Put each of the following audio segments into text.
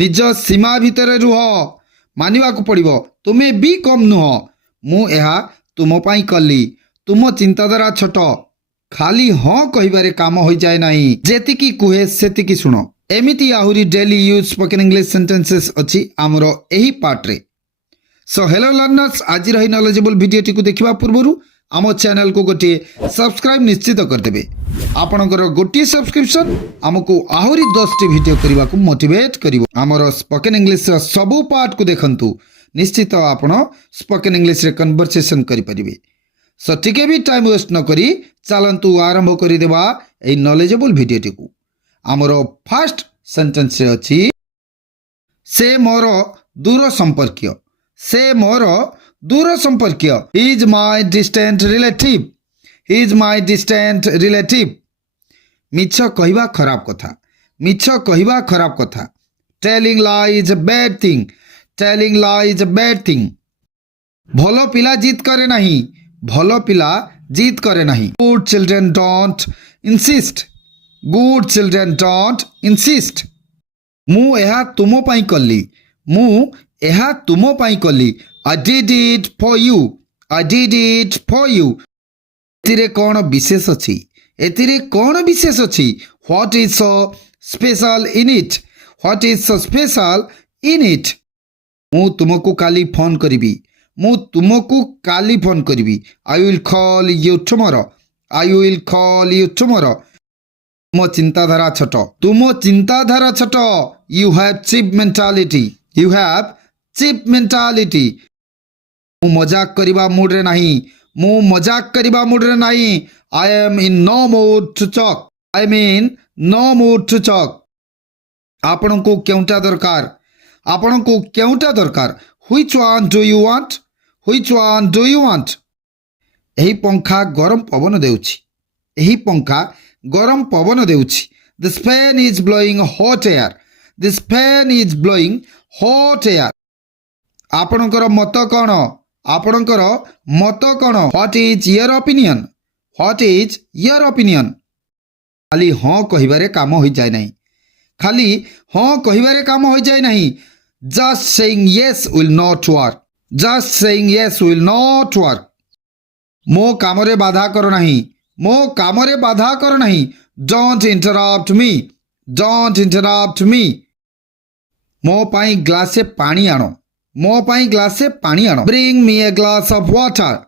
निज सीमा भितर रुह मानिबा को पड़िबो तुमे भी कम नुह मु एहा तुम पाई कली तुम चिंताधारा छोट खाली हाँ कहिबारे काम हो जाए नहीं जेतिकी कुहे सेतिकी सुनो एमिति आहुरी daily use spoken English sentences अछि आमर एही पार्ट रे। सो हेलो लर्नर्स आज रही नॉलेजेबल वीडियो टी को देखिबा पूर्वरु आम चैनल को गोटे सब्सक्राइब निश्चित करदेबे। आपणकर गोटे सब्सक्रिप्शन आमको आहुरी 10 टी वीडियो करबा को मोटिवेट करिवो। आमर स्पोकन इंग्लिश रा सबु पार्ट को देखंतु निश्चित आपण स्पोकन इंग्लिश रे कन्वर्सेशन करि परिबे। सो टिके भी टाइम वेस्ट न करी चलंतु आरंभ करि देबा ए नॉलेजेबल वीडियो टी को। आमर फर्स्ट सेंटेंस रे अछि से मोर दूर संपर्कीय से मोर दूर संपर्कीय is my distant relative is my distant relative. मिछ कहिबा खराब कथा मिछ कहिबा खराब कथा telling lie is a bad thing telling lie is a bad thing. भलो पिला जीत करे नहीं भलो पिला जीत करे नहीं। Good children don't insist good children don't insist. मु एहा तुमो पाई कली मु एहा तुमो पाई कली I did it for you I did it for you। एतिरे कौन विशेष अछि एतिरे कौन विशेष अछि What is so special in it What is so special in it। मु तुमको काली फोन करिबी मु तुमको काली phone करिबी I will call you tomorrow I will call you tomorrow। तुम चिंताधारा छोट तुम चिंताधारा छोट You have cheap mentality You have cheap mentality। मु मजाक करिबा मूड रे नहीं मु मजाक करिबा मूड रे नहीं I am in no mood to talk I am in no mood to talk। आपन को केउटा दरकार आपन को केउटा दरकार Which one do you want Which one do you want। एही पंखा गरम पवन देउछि एही पंखा गरम पवन देउछि This fan is blowing hot air This fan is blowing hot air। आपनकर मत कोन आपणकर मत कौन What is your opinion What is your opinion। खाली हाँ कहिबारे काम हो जाए नहीं खाली हाँ कहिबारे काम हो जाए नहीं Just saying yes will not work Just saying yes will not work। मो कामरे बाधा करो नहीं मो कामरे बाधा करो नहीं Don't interrupt me Don't interrupt me। मो पाई ग्लासे पानी आनो मो पाई ग्लासे पानी आनो Bring me a glass of water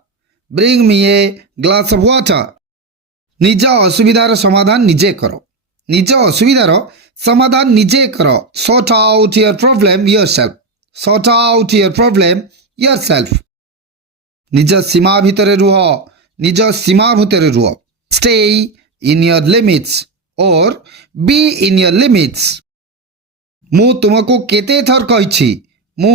Bring me a glass of water। निज असुविधार समाधान निजे करो निज असुविधार समाधान निजे करो Sort out your problem yourself Sort out your problem yourself। निज सीमा भितरे रुह निज सीमा भितरे रुह Stay in your limits or be in your limits। मु तुमको केते थर कहिछि मु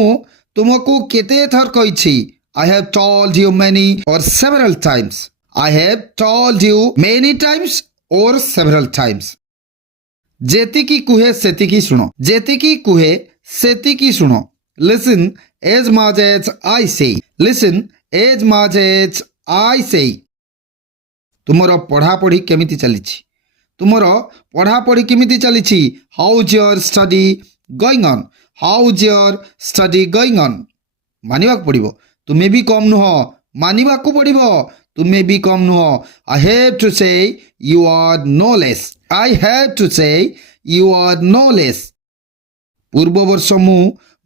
तुमको केते थर कहिछि I have told you many or several times I have told you many times or several times। जेतिकी कुहे सेतिकी सुनो जेतिकी कुहे सेतिकी सुनो Listen as much as I say Listen as much as I say। तुमरो पढ़ा पढ़ी केमिति चलिछि तुमरो पढ़ा पढ़ी केमिति चलिछि How is your study going on How is your study going on। मानिबा पड़िबो तुमे भी कम नुह मानिबा को पड़िबो तुमे भी कम नुह I have to say you are no less I have to say you are no less। पूर्व वर्ष मु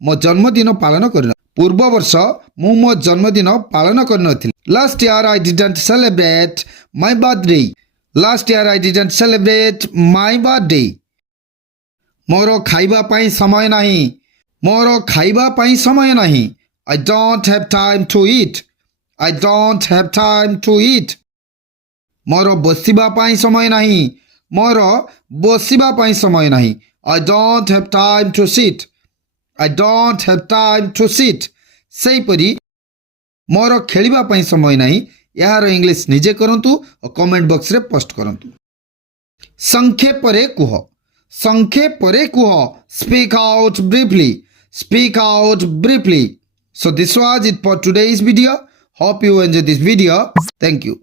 मो जन्मदिन पालन करन पूर्व वर्ष मु मो जन्मदिन पालन करनथिल Last year I didn't celebrate my birthday Last year I didn't celebrate my birthday। मोरो खाइबा पाई समय नहीं मोरो खाइबा पाई समय नहीं I don't have time to eat I don't have time to eat। मोरो बसिबा पाई समय नहीं मोरो बसिबा पाई समय नहीं I don't have time to sit I don't have time to sit। सेही परी मोरो खेलिबा पाई समय नहीं यार इंग्लिश निजे करंतु और कमेंट बॉक्स रे पोस्ट करंतु। संक्षेप रे कुह संक्षेप रे कुह Speak out briefly Speak out briefly। So this was it for today's video. Hope you enjoyed this video. Thank you.